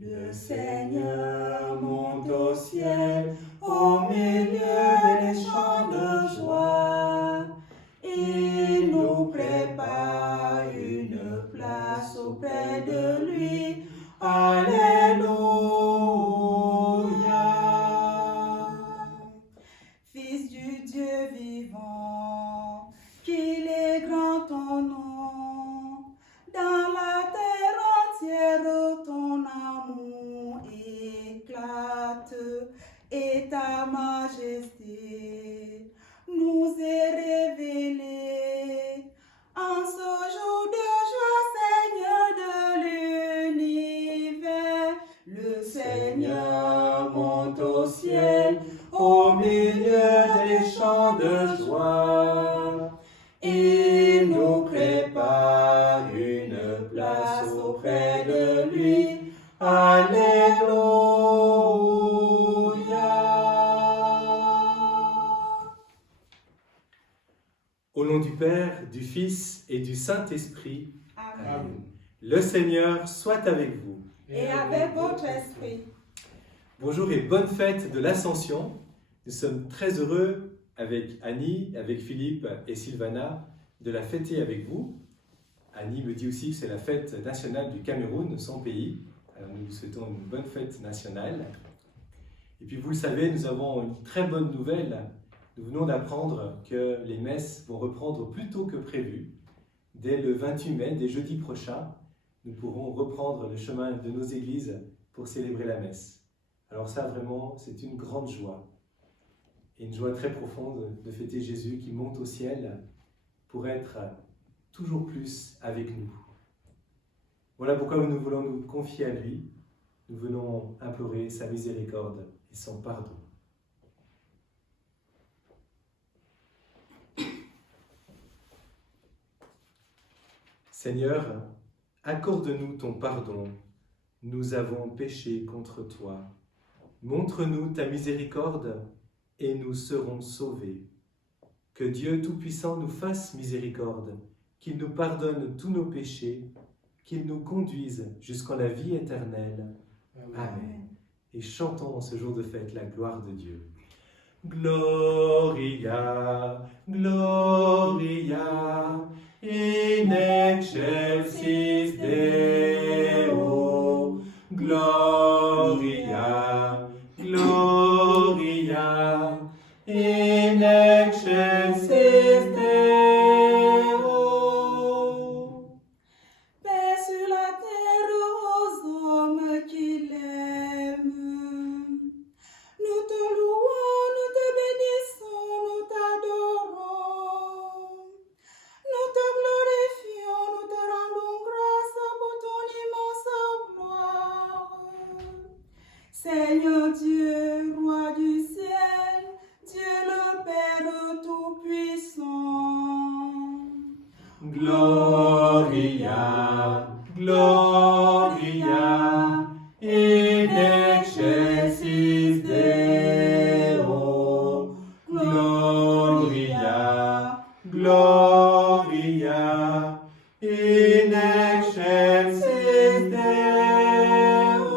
Le Seigneur monte au ciel, au milieu des chants de joie. Il nous prépare une place auprès de lui. Alléluia. Fils du Dieu vivant, qu'il est grand ton nom. Dans la terre entière, ton amour éclate et ta majesté nous est révélée. En ce jour de joie, Seigneur de l'univers, le Seigneur monte au ciel, au milieu des chants de joie. Il nous prépare une place auprès de lui. Alléluia. Au nom du Père, du Fils et du Saint-Esprit. Amen. Le Seigneur soit avec vous. Et avec votre esprit. Bonjour et bonne fête de l'Ascension. Nous sommes très heureux avec Annie, avec Philippe et Sylvana de la fêter avec vous. Annie me dit aussi que c'est la fête nationale du Cameroun, son pays. Alors nous vous souhaitons une bonne fête nationale. Et puis vous le savez, nous avons une très bonne nouvelle. Nous venons d'apprendre que les messes vont reprendre plus tôt que prévu. Dès le 28 mai, dès jeudi prochain, nous pourrons reprendre le chemin de nos églises pour célébrer la messe. Alors ça, vraiment, c'est une grande joie. Et une joie très profonde de fêter Jésus qui monte au ciel pour être toujours plus avec nous. Voilà pourquoi nous voulons nous confier à lui. Nous venons implorer sa miséricorde et son pardon. Seigneur, accorde-nous ton pardon. Nous avons péché contre toi. Montre-nous ta miséricorde et nous serons sauvés. Que Dieu Tout-Puissant nous fasse miséricorde, qu'il nous pardonne tous nos péchés, qu'il nous conduise jusqu'en la vie éternelle. Amen. Et chantons en ce jour de fête la gloire de Dieu. Gloria, Gloria, in excelsis Deo. Gloria, Gloria, in excelsis Deo. Paix sur la terre aux hommes qui l'aiment. Nous te louons, nous te bénissons, nous t'adorons. Nous te glorifions, nous te rendons grâce pour ton immense gloire. Seigneur Dieu, roi du ciel, Dieu le Père Tout-Puissant. Gloria, Gloria, in excelsis Deo. Gloria, Gloria, in excelsis Deo.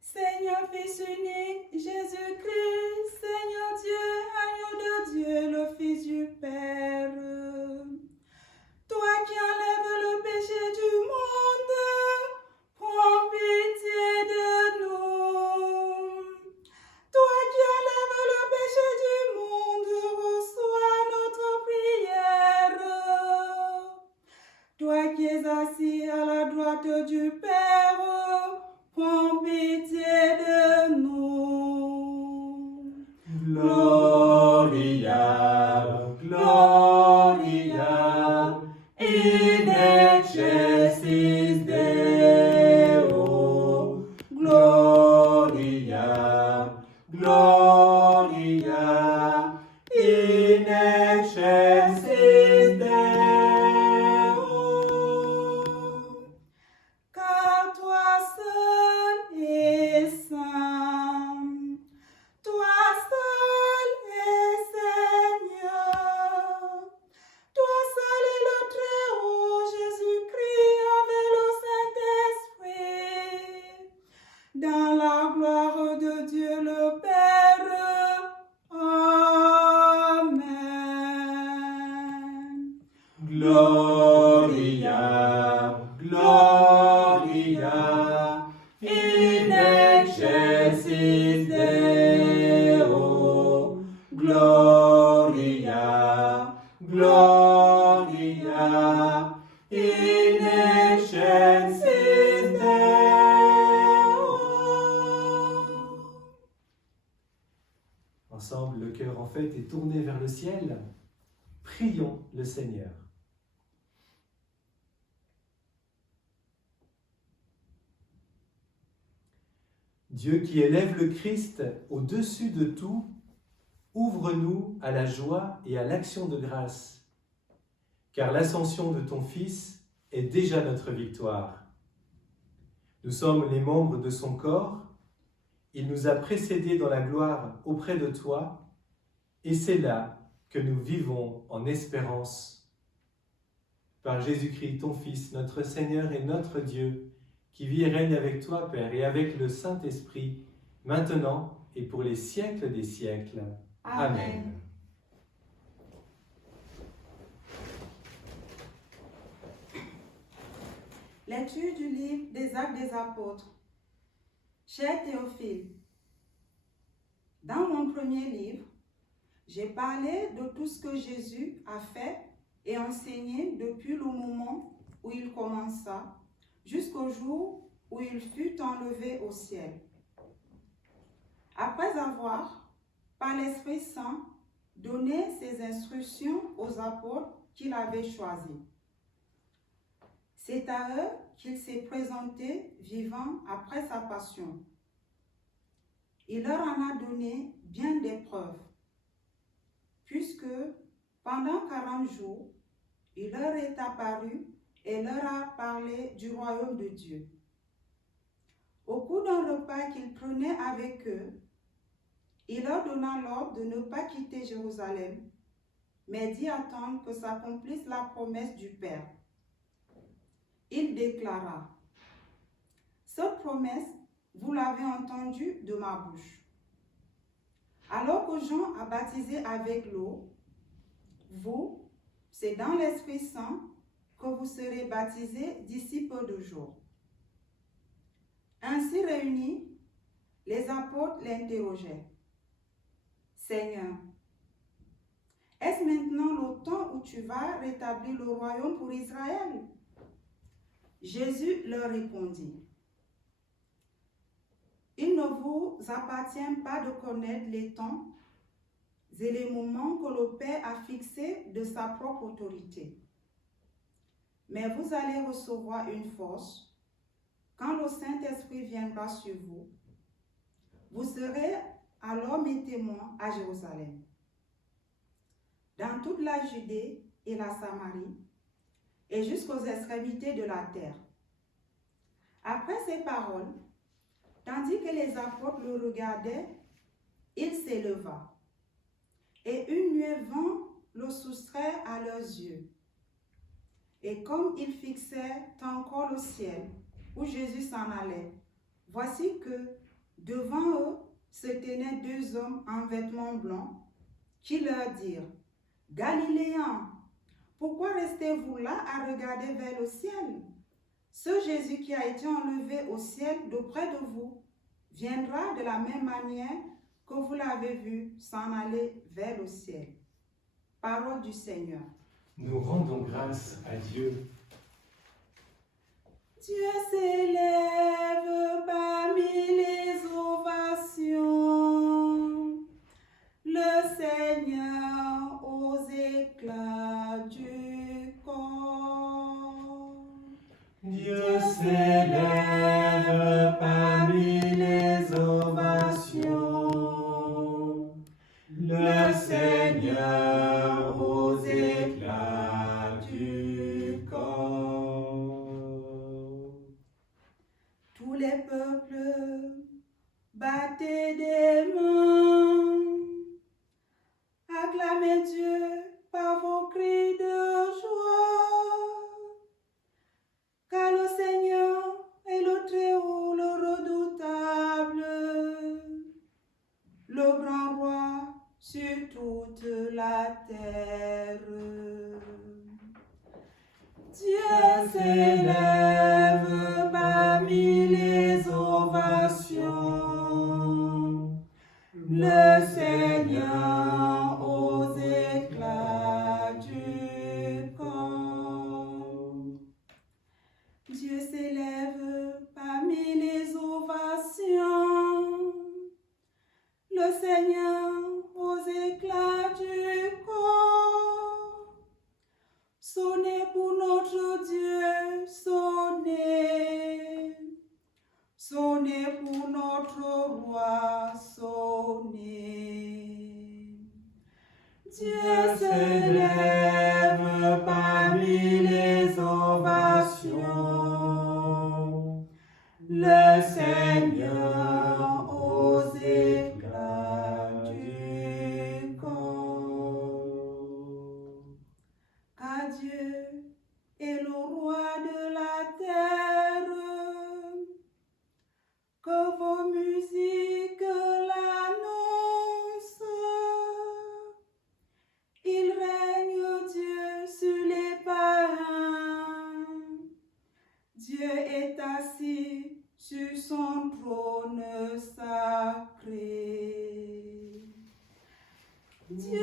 Seigneur Fils unique, Jésus-Christ, Seigneur Dieu, agneau de Dieu, le Fils du Père. Toi qui enlèves le péché du monde, prends pitié de nous. Toi qui enlèves le péché du monde, reçois notre prière. Toi qui es assis à la droite du Père, prends pitié de nous. Gloria, Gloria, in excelsis Deo. Gloria, Gloria, in excelsis Deo. Car Gloria in excelsis Deo. Gloria, Gloria in excelsis Deo. Ensemble, le cœur en fait est tourné vers le ciel. Prions le Seigneur. Dieu qui élève le Christ au-dessus de tout, ouvre-nous à la joie et à l'action de grâce, car l'ascension de ton Fils est déjà notre victoire. Nous sommes les membres de son corps, il nous a précédés dans la gloire auprès de toi, et c'est là que nous vivons en espérance. Par Jésus-Christ, ton Fils, notre Seigneur et notre Dieu, qui vit et règne avec toi, Père, et avec le Saint-Esprit, maintenant et pour les siècles des siècles. Amen. Lecture du livre des Actes des Apôtres. Cher Théophile, dans mon premier livre, j'ai parlé de tout ce que Jésus a fait et enseigné depuis le moment où il commença jusqu'au jour où il fut enlevé au ciel. Après avoir, par l'Esprit Saint, donné ses instructions aux apôtres qu'il avait choisis. C'est à eux qu'il s'est présenté vivant après sa passion. Il leur en a donné bien des preuves, puisque pendant 40 jours, il leur est apparu et leur a parlé du royaume de Dieu. Au cours d'un repas qu'il prenait avec eux, il leur donna l'ordre de ne pas quitter Jérusalem, mais d'y attendre que s'accomplisse la promesse du Père. Il déclara, « Cette promesse, vous l'avez entendue de ma bouche. » Alors que Jean a baptisé avec l'eau, vous, c'est dans l'Esprit Saint que vous serez baptisés d'ici peu de jours. Ainsi réunis, les apôtres l'interrogeaient. Seigneur, est-ce maintenant le temps où tu vas rétablir le royaume pour Israël? Jésus leur répondit. Il ne vous appartient pas de connaître les temps et les moments que le Père a fixés de sa propre autorité. Mais vous allez recevoir une force quand le Saint-Esprit viendra sur vous. Vous serez alors mes témoins à Jérusalem, dans toute la Judée et la Samarie, et jusqu'aux extrémités de la terre. Après ces paroles, tandis que les apôtres le regardaient, il s'éleva, et une nuée vint le soustraire à leurs yeux. Et comme ils fixaient encore le ciel, où Jésus s'en allait, voici que, devant eux, se tenaient deux hommes en vêtements blancs, qui leur dirent, « Galiléens, pourquoi restez-vous là à regarder vers le ciel? Ce Jésus qui a été enlevé au ciel d'auprès de vous viendra de la même manière que vous l'avez vu s'en aller vers le ciel. » Parole du Seigneur. Nous rendons grâce à Dieu. Dieu s'élève parmi les ovations, le Seigneur aux éclats du corps. Dieu s'élève parmi les ovations, le Seigneur aux éclats du corps. Tous les peuples, battez des mains, acclamez Dieu par vos cris de joie, car le Seigneur est le Très-Haut, le redoutable, le grand roi sur toute la terre. Dieu s'élève s'élève parmi les ovations. Le Seigneur aux éclats du corps. Sonnez pour notre Dieu, sonnez. Sonnez pour notre roi, sonnez. Dieu s'élève parmi les ovations. Le Seigneur aux éclats du corps. Car Dieu est le roi de la terre. Que vos musiques l'annoncent. Il règne Dieu sur les païens. Dieu est assis sur son trône sacré. Dieu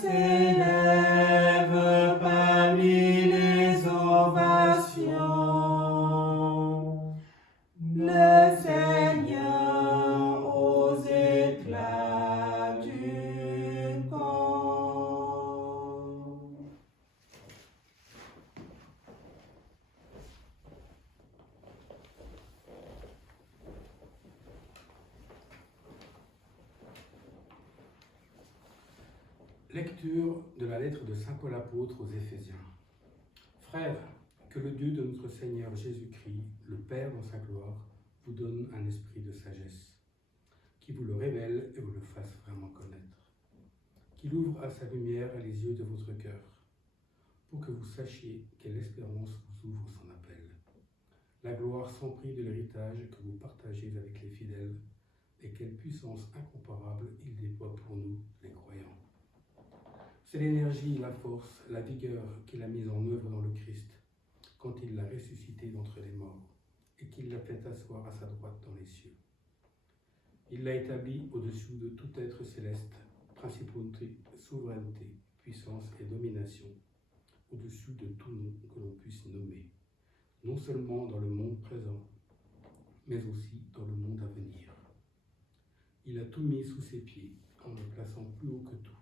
s'élève parmi les ovations. Le Seigneur aux éclats du corps. Lecture de la lettre de Saint Paul apôtre aux Éphésiens. Frères, que le Dieu de notre Seigneur Jésus-Christ, le Père dans sa gloire, vous donne un esprit de sagesse, qui vous le révèle et vous le fasse vraiment connaître, qu'il ouvre à sa lumière les yeux de votre cœur, pour que vous sachiez quelle espérance vous ouvre son appel, la gloire sans prix de l'héritage que vous partagez avec les fidèles, et quelle puissance incomparable il déploie pour nous, les croyants. C'est l'énergie, la force, la vigueur qu'il a mise en œuvre dans le Christ, quand il l'a ressuscité d'entre les morts, et qu'il l'a fait asseoir à sa droite dans les cieux. Il l'a établi au-dessus de tout être céleste, principauté, souveraineté, puissance et domination, au-dessus de tout nom que l'on puisse nommer, non seulement dans le monde présent, mais aussi dans le monde à venir. Il a tout mis sous ses pieds, en le plaçant plus haut que tout.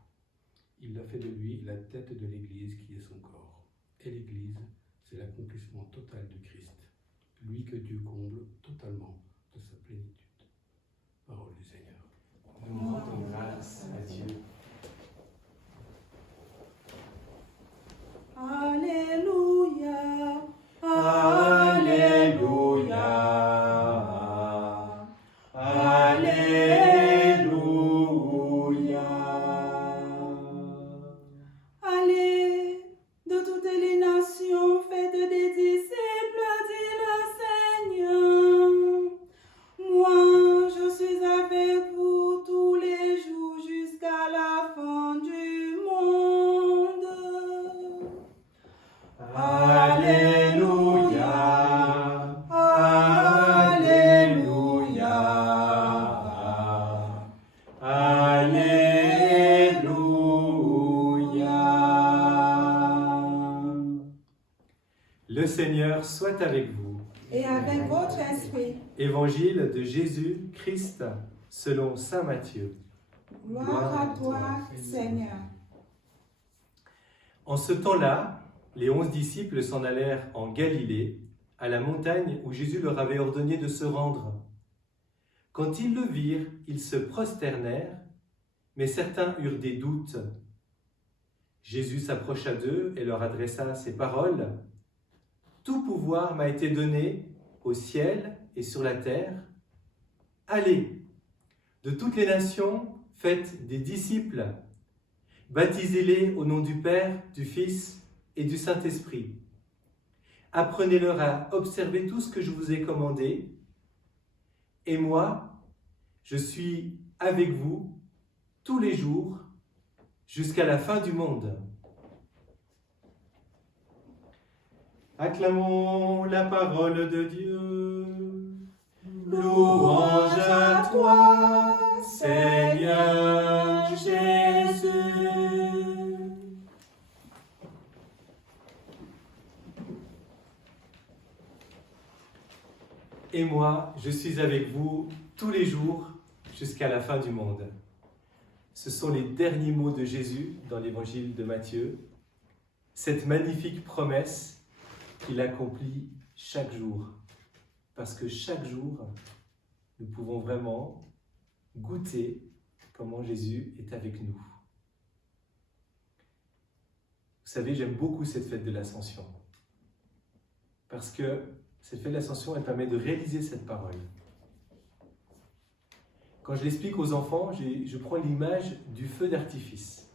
Il a fait de lui la tête de l'Église qui est son corps. Et l'Église, c'est l'accomplissement total du Christ, lui que Dieu comble totalement de sa plénitude. Parole du Seigneur. Nous rendons grâce à Dieu. Alléluia, Alléluia, Alléluia. Allez, de toutes les nations, faites des disciples, dit le Seigneur. Moi, je suis avec vous tous les jours jusqu'à la fin du monde. Alléluia, Alléluia, Alléluia. Le Seigneur soit avec vous. Et avec votre esprit, Évangile de Jésus-Christ selon saint Matthieu. gloire à toi, Seigneur. En ce temps-là, les 11 disciples s'en allèrent en Galilée, à la montagne où Jésus leur avait ordonné de se rendre. Quand ils le virent, ils se prosternèrent, mais certains eurent des doutes. Jésus s'approcha d'eux et leur adressa ces paroles. « Tout pouvoir m'a été donné au ciel et sur la terre. Allez, de toutes les nations, faites des disciples. Baptisez-les au nom du Père, du Fils et du Saint-Esprit. Apprenez-leur à observer tout ce que je vous ai commandé. Et moi, je suis avec vous tous les jours jusqu'à la fin du monde. » Acclamons la parole de Dieu. Louange à toi, Seigneur Jésus. et moi, je suis avec vous tous les jours jusqu'à la fin du monde. Ce sont les derniers mots de Jésus dans l'évangile de Matthieu. Cette magnifique promesse qu'il accomplit chaque jour. Parce que chaque jour, nous pouvons vraiment goûter comment Jésus est avec nous. Vous savez, j'aime beaucoup cette fête de l'Ascension. Parce que cette fête de l'Ascension, elle permet de réaliser cette parole. Quand je l'explique aux enfants, je prends l'image du feu d'artifice.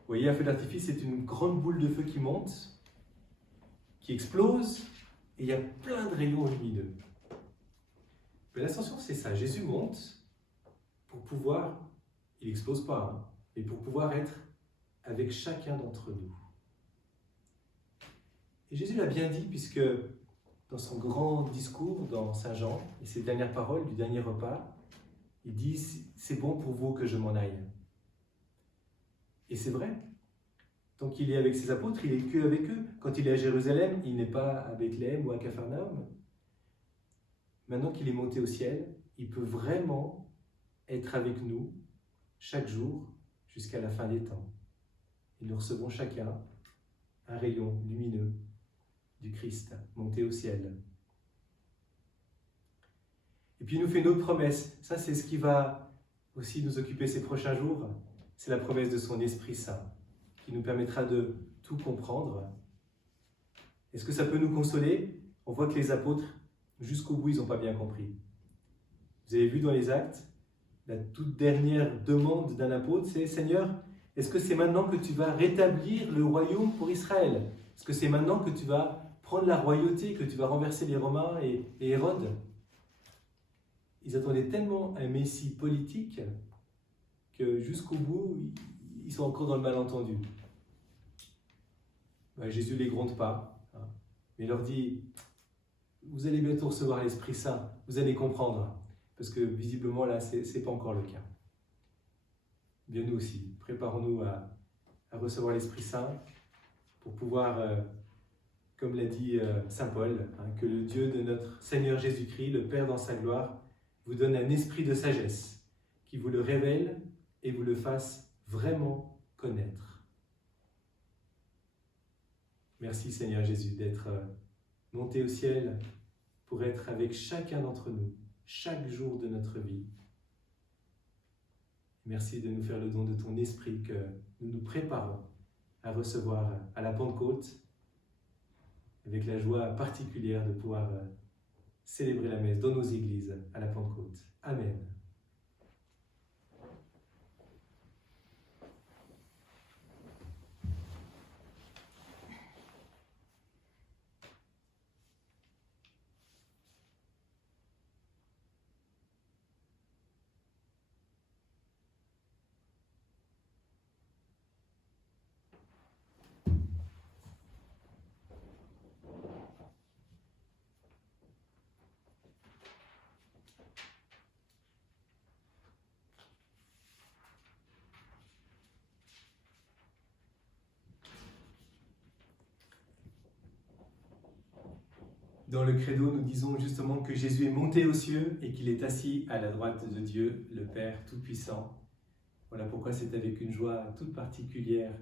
Vous voyez, un feu d'artifice, c'est une grande boule de feu qui monte, qui explose, et il y a plein de rayons lumineux. Mais l'Ascension, c'est ça. Jésus monte pour pouvoir, il n'explose pas, hein, mais pour pouvoir être avec chacun d'entre nous. Et Jésus l'a bien dit, puisque dans son grand discours, dans Saint Jean, et ses dernières paroles du dernier repas, il dit « C'est bon pour vous que je m'en aille ». Et c'est vrai. Tant qu'il est avec ses apôtres, il n'est qu'avec eux. Quand il est à Jérusalem, il n'est pas à Bethléem ou à Capharnaüm. Maintenant qu'il est monté au ciel, il peut vraiment être avec nous chaque jour jusqu'à la fin des temps. Et nous recevons chacun un rayon lumineux du Christ monté au ciel. Et puis il nous fait une autre promesse. Ça, c'est ce qui va aussi nous occuper ces prochains jours. C'est la promesse de son Esprit Saint, qui nous permettra de tout comprendre. Est-ce que ça peut nous consoler? On voit que les apôtres, jusqu'au bout, ils n'ont pas bien compris. Vous avez vu dans les Actes, la toute dernière demande d'un apôtre, c'est « Seigneur, est-ce que c'est maintenant que tu vas rétablir le royaume pour Israël? Est-ce que c'est maintenant que tu vas prendre la royauté, que tu vas renverser les Romains et Hérode ?» Ils attendaient tellement un Messie politique que jusqu'au bout, ils sont encore dans le malentendu. Jésus ne les gronde pas, hein, mais il leur dit « Vous allez bientôt recevoir l'Esprit Saint, vous allez comprendre. » Parce que visiblement, là, ce n'est pas encore le cas. Bien nous aussi, préparons-nous à recevoir l'Esprit Saint pour pouvoir, comme l'a dit Saint Paul, hein, que le Dieu de notre Seigneur Jésus-Christ, le Père dans sa gloire, vous donne un esprit de sagesse qui vous le révèle et vous le fasse vraiment connaître. Merci Seigneur Jésus d'être monté au ciel pour être avec chacun d'entre nous, chaque jour de notre vie. Merci de nous faire le don de ton esprit que nous nous préparons à recevoir à la Pentecôte avec la joie particulière de pouvoir célébrer la messe dans nos églises à la Pentecôte. Amen. Dans le credo, nous disons justement que Jésus est monté aux cieux et qu'il est assis à la droite de Dieu, le Père Tout-Puissant. Voilà pourquoi c'est avec une joie toute particulière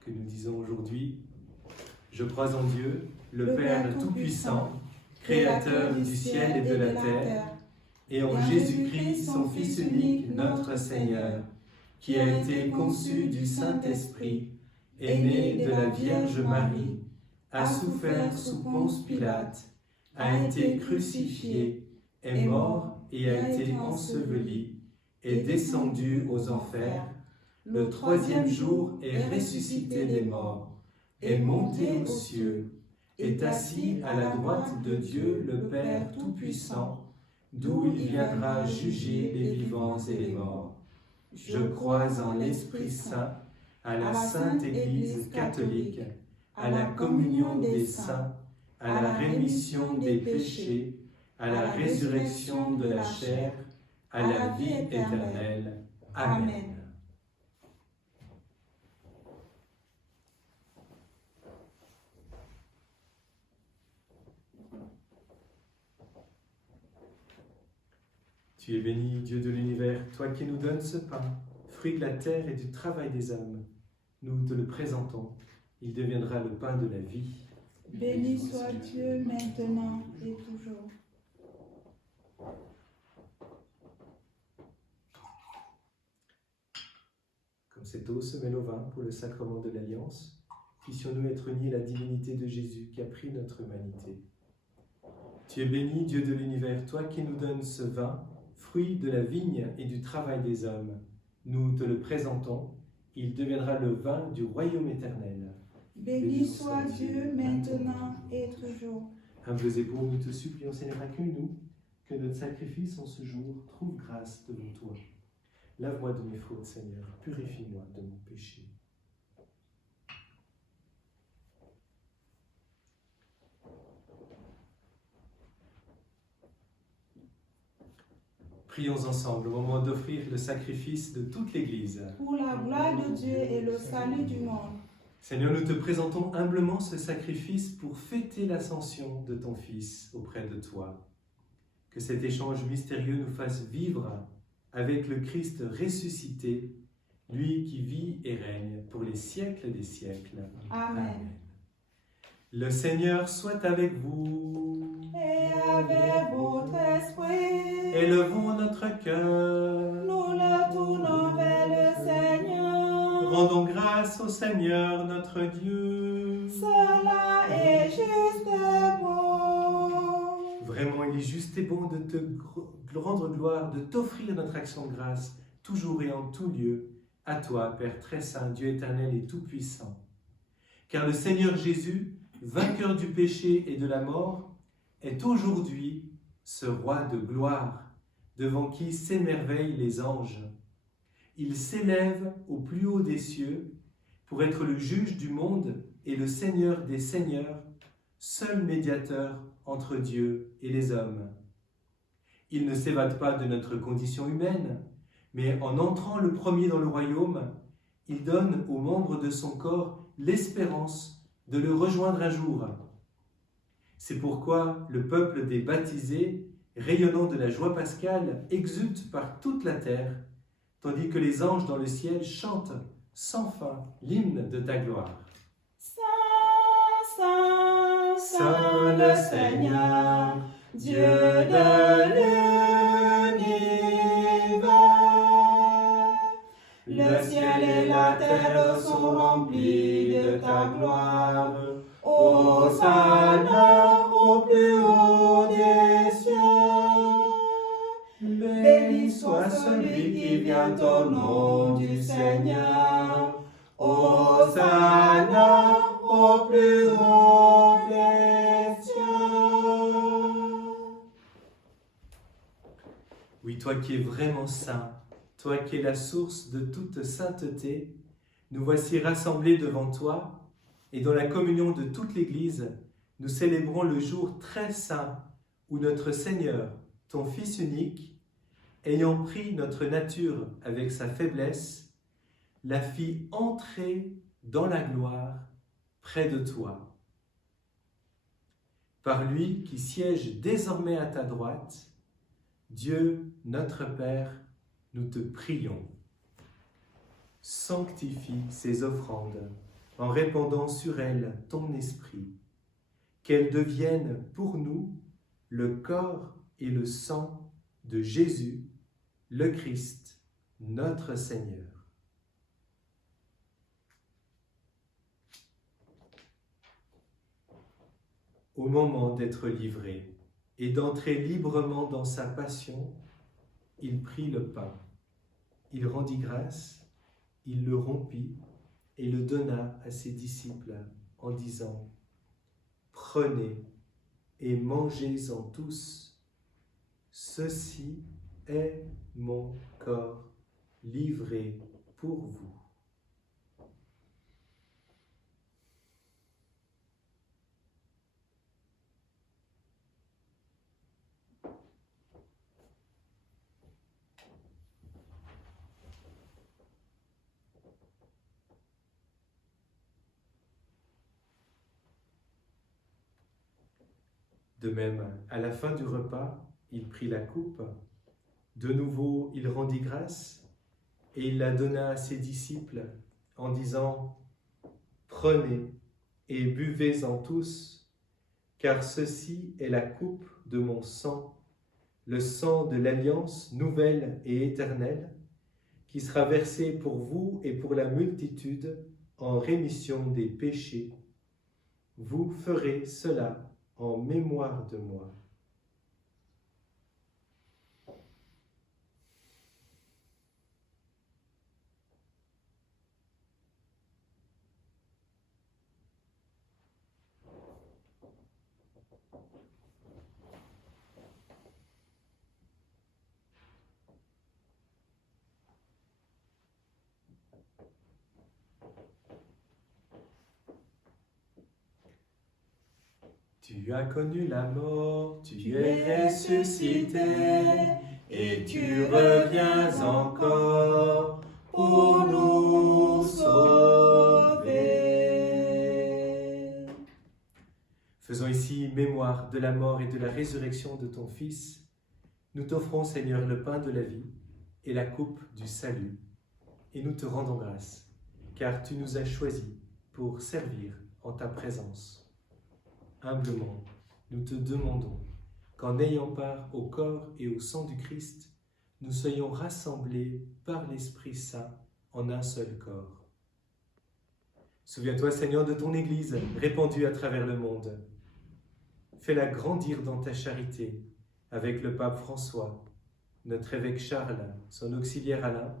que nous disons aujourd'hui « Je crois en Dieu, le Père Tout-Puissant, Créateur du ciel et de la terre, et en Jésus-Christ, son Fils unique, notre Seigneur, qui a été conçu du Saint-Esprit, est né de la Vierge Marie, a souffert sous Ponce Pilate, a été crucifié, est mort et a été enseveli, est descendu aux enfers, le troisième jour est ressuscité des morts, est monté aux cieux, est assis à la droite de Dieu le Père Tout-Puissant, d'où il viendra juger les vivants et les morts. Je crois en l'Esprit Saint, à la Sainte Église catholique, à la communion des saints, à la rémission des péchés, à la résurrection de la chair, à la vie éternelle. Amen. Tu es béni, Dieu de l'univers, toi qui nous donnes ce pain, fruit de la terre et du travail des hommes. Nous te le présentons, il deviendra le pain de la vie. Béni soit Dieu maintenant et toujours. Comme cette eau se mêle au vin pour le sacrement de l'Alliance, puissions-nous être unis à la divinité de Jésus qui a pris notre humanité. Tu es béni, Dieu de l'univers, toi qui nous donnes ce vin, fruit de la vigne et du travail des hommes. Nous te le présentons, il deviendra le vin du royaume éternel. Béni soit Dieu maintenant et toujours. Humbles époux, nous te supplions, Seigneur, accueille-nous, que notre sacrifice en ce jour trouve grâce devant toi. Lave-moi de mes fautes, Seigneur, purifie-moi de mon péché. Prions ensemble au moment d'offrir le sacrifice de toute l'Église. Pour la gloire de Dieu et le salut du monde. Seigneur, nous te présentons humblement ce sacrifice pour fêter l'ascension de ton Fils auprès de toi. Que cet échange mystérieux nous fasse vivre avec le Christ ressuscité, lui qui vit et règne pour les siècles des siècles. Amen. Le Seigneur soit avec vous. Et avec votre esprit, Élevons notre cœur. nous le tournons vers le Seigneur. Rendons grâce au Seigneur notre Dieu. Cela est juste et bon. Vraiment, il est juste et bon de te rendre gloire, de t'offrir notre action de grâce, toujours et en tout lieu, à toi, Père très saint, Dieu éternel et tout-puissant. Car le Seigneur Jésus, vainqueur du péché et de la mort, est aujourd'hui ce roi de gloire, devant qui s'émerveillent les anges. Il s'élève au plus haut des cieux pour être le juge du monde et le Seigneur des seigneurs, seul médiateur entre Dieu et les hommes. Il ne s'évade pas de notre condition humaine, mais en entrant le premier dans le royaume, il donne aux membres de son corps l'espérance de le rejoindre un jour. C'est pourquoi le peuple des baptisés, rayonnant de la joie pascale, exulte par toute la terre, tandis que les anges dans le ciel chantent sans fin l'hymne de ta gloire. Saint, Saint, Saint le Seigneur, Dieu de l'univers. Le ciel et la terre sont remplis de ta gloire. Hosanna au plus haut des cieux. Béni soit celui qui vient au nom du Seigneur. Hosanna au plus haut des cieux. Oui, toi qui es vraiment saint, toi qui es la source de toute sainteté, nous voici rassemblés devant toi, et dans la communion de toute l'Église, nous célébrons le jour très saint où notre Seigneur, ton Fils unique, ayant pris notre nature avec sa faiblesse, la fit entrer dans la gloire près de toi. Par lui qui siège désormais à ta droite, Dieu notre Père, nous te prions. Sanctifie ces offrandes en répandant sur elles ton esprit, qu'elles deviennent pour nous le corps et le sang de Jésus, le Christ, notre Seigneur. Au moment d'être livré et d'entrer librement dans sa passion, il prit le pain, il rendit grâce, il le rompit et le donna à ses disciples en disant « Prenez et mangez-en tous, ceci est mon corps livré pour vous. » De même, à la fin du repas, il prit la coupe De nouveau, il rendit grâce et il la donna à ses disciples en disant « Prenez et buvez-en tous, car ceci est la coupe de mon sang, le sang de l'alliance nouvelle et éternelle, qui sera versé pour vous et pour la multitude en rémission des péchés. Vous ferez cela en mémoire de moi. » Tu as connu la mort, tu es ressuscité, et tu reviens encore pour nous sauver. Faisons ici mémoire de la mort et de la résurrection de ton Fils. Nous t'offrons, Seigneur, le pain de la vie et la coupe du salut, et nous te rendons grâce, car tu nous as choisis pour servir en ta présence. Humblement, nous te demandons qu'en ayant part au corps et au sang du Christ, nous soyons rassemblés par l'Esprit Saint en un seul corps. Souviens-toi, Seigneur, de ton Église répandue à travers le monde. Fais-la grandir dans ta charité avec le pape François, notre évêque Charles, son auxiliaire Alain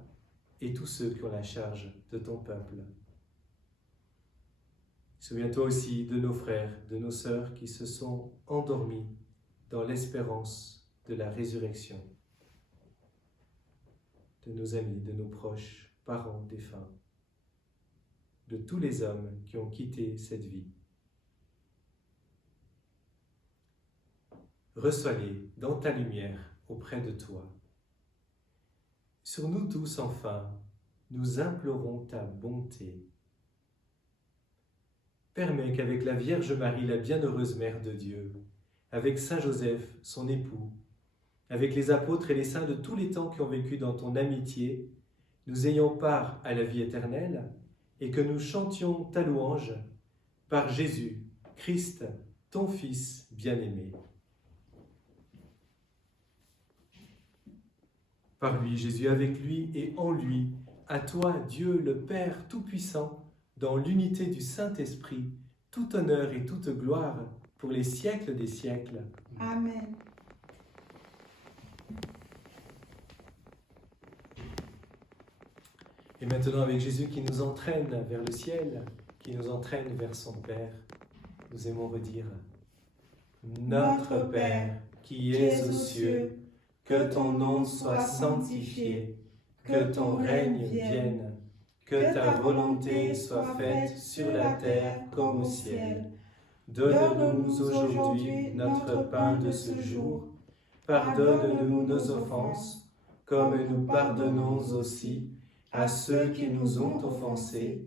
et tous ceux qui ont la charge de ton peuple. Souviens-toi aussi de nos frères, de nos sœurs qui se sont endormis dans l'espérance de la résurrection, de nos amis, de nos proches, parents défunts, de tous les hommes qui ont quitté cette vie. Reçois-les dans ta lumière auprès de toi. Sur nous tous, enfin, nous implorons ta bonté. Permets qu'avec la Vierge Marie, la bienheureuse Mère de Dieu, avec Saint Joseph, son époux, avec les apôtres et les saints de tous les temps qui ont vécu dans ton amitié, nous ayons part à la vie éternelle et que nous chantions ta louange par Jésus, Christ, ton Fils bien-aimé. Par lui, Jésus, avec lui et en lui, à toi, Dieu le Père Tout-Puissant, dans l'unité du Saint-Esprit, tout honneur et toute gloire pour les siècles des siècles. Amen. Et maintenant, avec Jésus qui nous entraîne vers le ciel, qui nous entraîne vers son Père, nous aimons redire « Notre Père, qui es aux cieux, que ton nom soit sanctifié, que ton règne vienne, que ta volonté soit faite sur la terre comme au ciel. Donne-nous aujourd'hui notre pain de ce jour. Pardonne-nous nos offenses, comme nous pardonnons aussi à ceux qui nous ont offensés.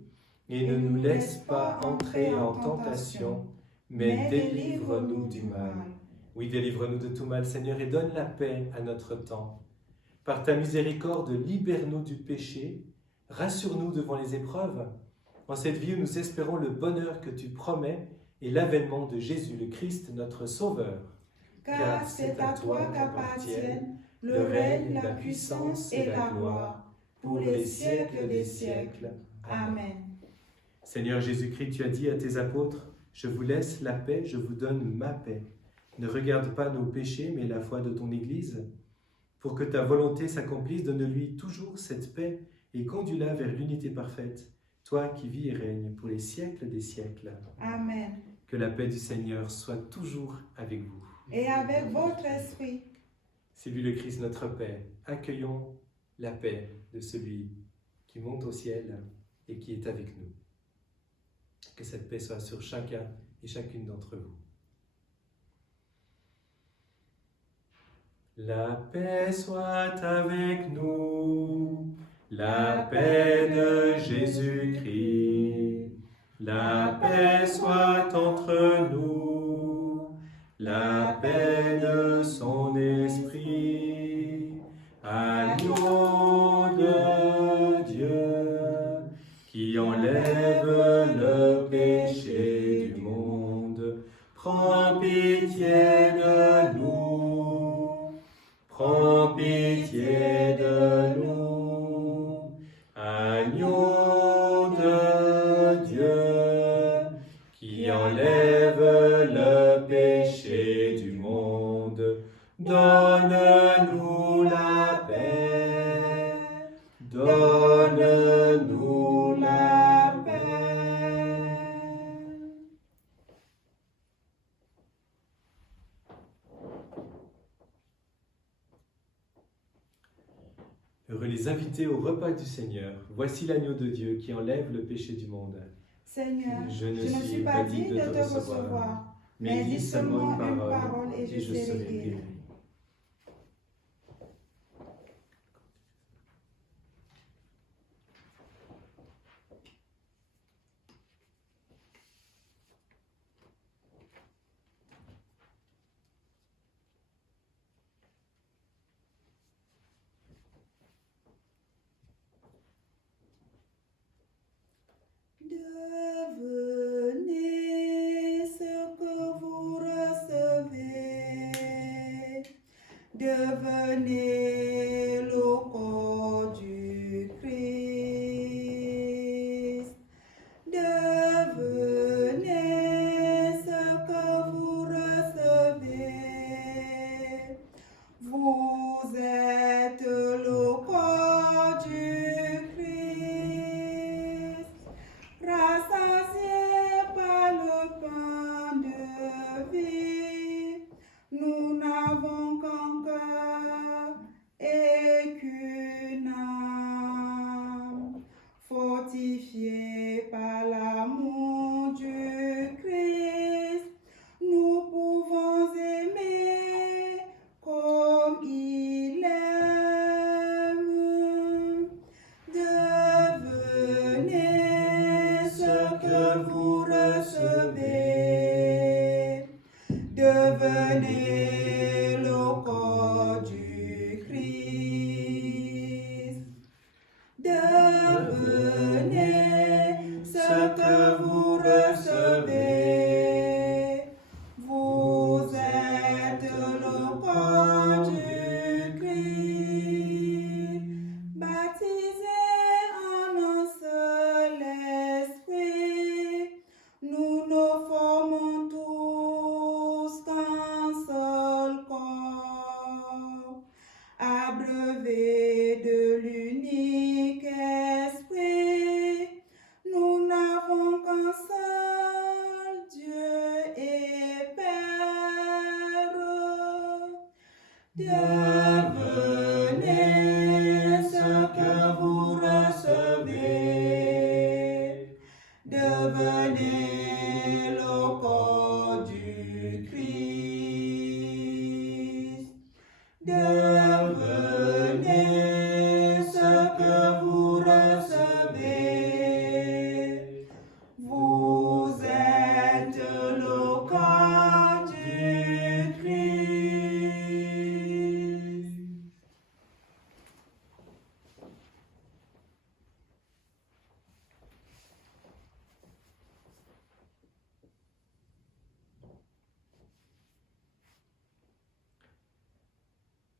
Et ne nous laisse pas entrer en tentation, mais délivre-nous du mal. Oui, délivre-nous de tout mal, Seigneur, et donne la paix à notre temps. Par ta miséricorde, libère-nous du péché, rassure-nous devant les épreuves, en cette vie où nous espérons le bonheur que tu promets et l'avènement de Jésus le Christ, notre Sauveur. Car c'est à toi qu'appartiennent le règne, la puissance et la gloire, pour les siècles des siècles. Amen. Seigneur Jésus-Christ, tu as dit à tes apôtres, « Je vous laisse la paix, je vous donne ma paix. Ne regarde pas nos péchés, mais la foi de ton Église. Pour que ta volonté s'accomplisse, donne-lui toujours cette paix et conduis-la vers l'unité parfaite, toi qui vis et règnes pour les siècles des siècles. Amen. Que la paix du Seigneur soit toujours avec vous. Et avec votre esprit. C'est lui le Christ notre paix. Accueillons la paix de celui qui monte au ciel et qui est avec nous. Que cette paix soit sur chacun et chacune d'entre vous. La paix soit avec nous, la paix de Jésus-Christ. La paix soit entre nous, la paix de son esprit. pitié de nous. Agneau de Dieu, qui enlève le péché du monde, donne-nous la paix. Donne-nous la paix. Heureux les invités au repas du Seigneur. Voici l'agneau de Dieu qui enlève le péché du monde. Seigneur, Je ne suis pas digne de te recevoir, mais dis seulement une parole et je serai guéri. Devenez ce que vous recevez. Devenez le corps du Christ. Devenez ce que vous recevez. Vous êtes le corps du Christ. Rassasiés par le pain de vie, nous n'avons qu'un cœur et qu'une âme. Fortifiés par l'amour du Christ, nous pouvons aimer comme il aime. Devenez ce que vous recevez. Devenez le corps du Christ. Devenez ce que vous recevez. Vous êtes le corps du Christ. Baptisés en un seul esprit, nous nous formons tous qu'un seul corps. Abreuvés de l'unique esprit, nous n'avons qu'un seul Dieu et Père. Devenez ce que vous recevez. Devenez le corps du Christ. Devenez ce que vous recevez. Vous êtes le corps du Christ.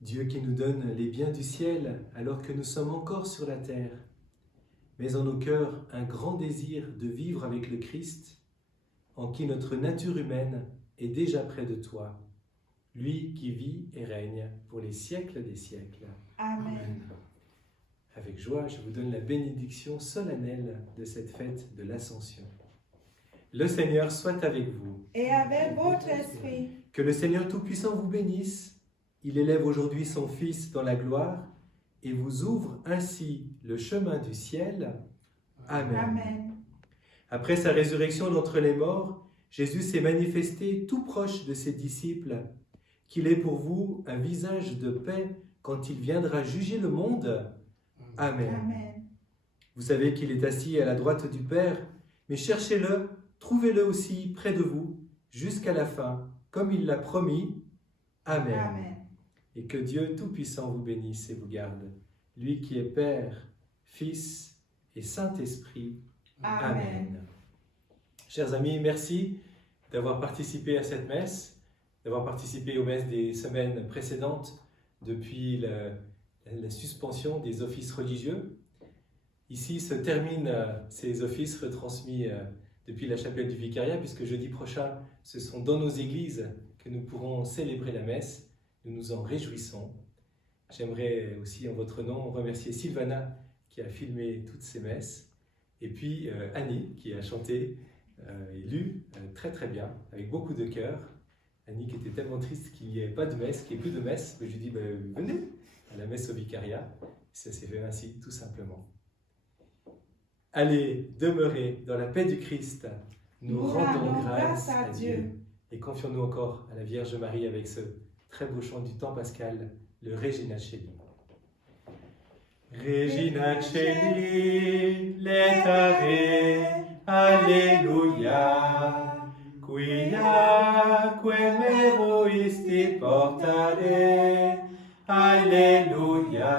Dieu qui nous donne les biens du ciel alors que nous sommes encore sur la terre, mais en nos cœurs un grand désir de vivre avec le Christ, en qui notre nature humaine est déjà près de toi, lui qui vit et règne pour les siècles des siècles. Amen. Avec joie, je vous donne la bénédiction solennelle de cette fête de l'Ascension. Le Seigneur soit avec vous. Et avec votre esprit, Que le Seigneur Tout-Puissant vous bénisse. Il élève aujourd'hui son Fils dans la gloire et vous ouvre ainsi le chemin du ciel. Amen. Amen. Après sa résurrection d'entre les morts, Jésus s'est manifesté tout proche de ses disciples, qu'il est pour vous un visage de paix quand il viendra juger le monde. Amen. Amen. Vous savez qu'il est assis à la droite du Père, mais cherchez-le, trouvez-le aussi près de vous, jusqu'à la fin, comme il l'a promis. Amen. Amen. Et que Dieu Tout-Puissant vous bénisse et vous garde, lui qui est Père, Fils et Saint-Esprit. Amen. Chers amis, merci d'avoir participé à cette messe, d'avoir participé aux messes des semaines précédentes. depuis la suspension des offices religieux. Ici se terminent ces offices retransmis depuis la chapelle du vicariat, puisque jeudi prochain, ce sont dans nos églises que nous pourrons célébrer la messe. Nous nous en réjouissons. J'aimerais aussi, en votre nom, remercier Sylvana qui a filmé toutes ces messes, et puis Annie qui a chanté et lu très très bien, avec beaucoup de cœur. Annie qui était tellement triste qu'il n'y ait pas de messe, qu'il n'y ait plus de messe, mais je lui dis venez à la messe au vicariat. Ça s'est fait ainsi, tout simplement. Allez demeurer dans la paix du Christ. Nous rendons grâce à Dieu. Et confions-nous encore à la Vierge Marie avec ce très beau chant du temps pascal, le Regina Coeli. Regina Coeli, letare, alleluia, quia quem eruisti portare, alleluia,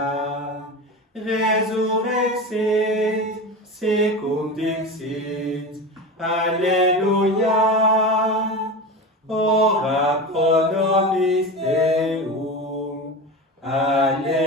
resurrexit, secundixit, alleluia, ora pro nobis Deum, alleluia.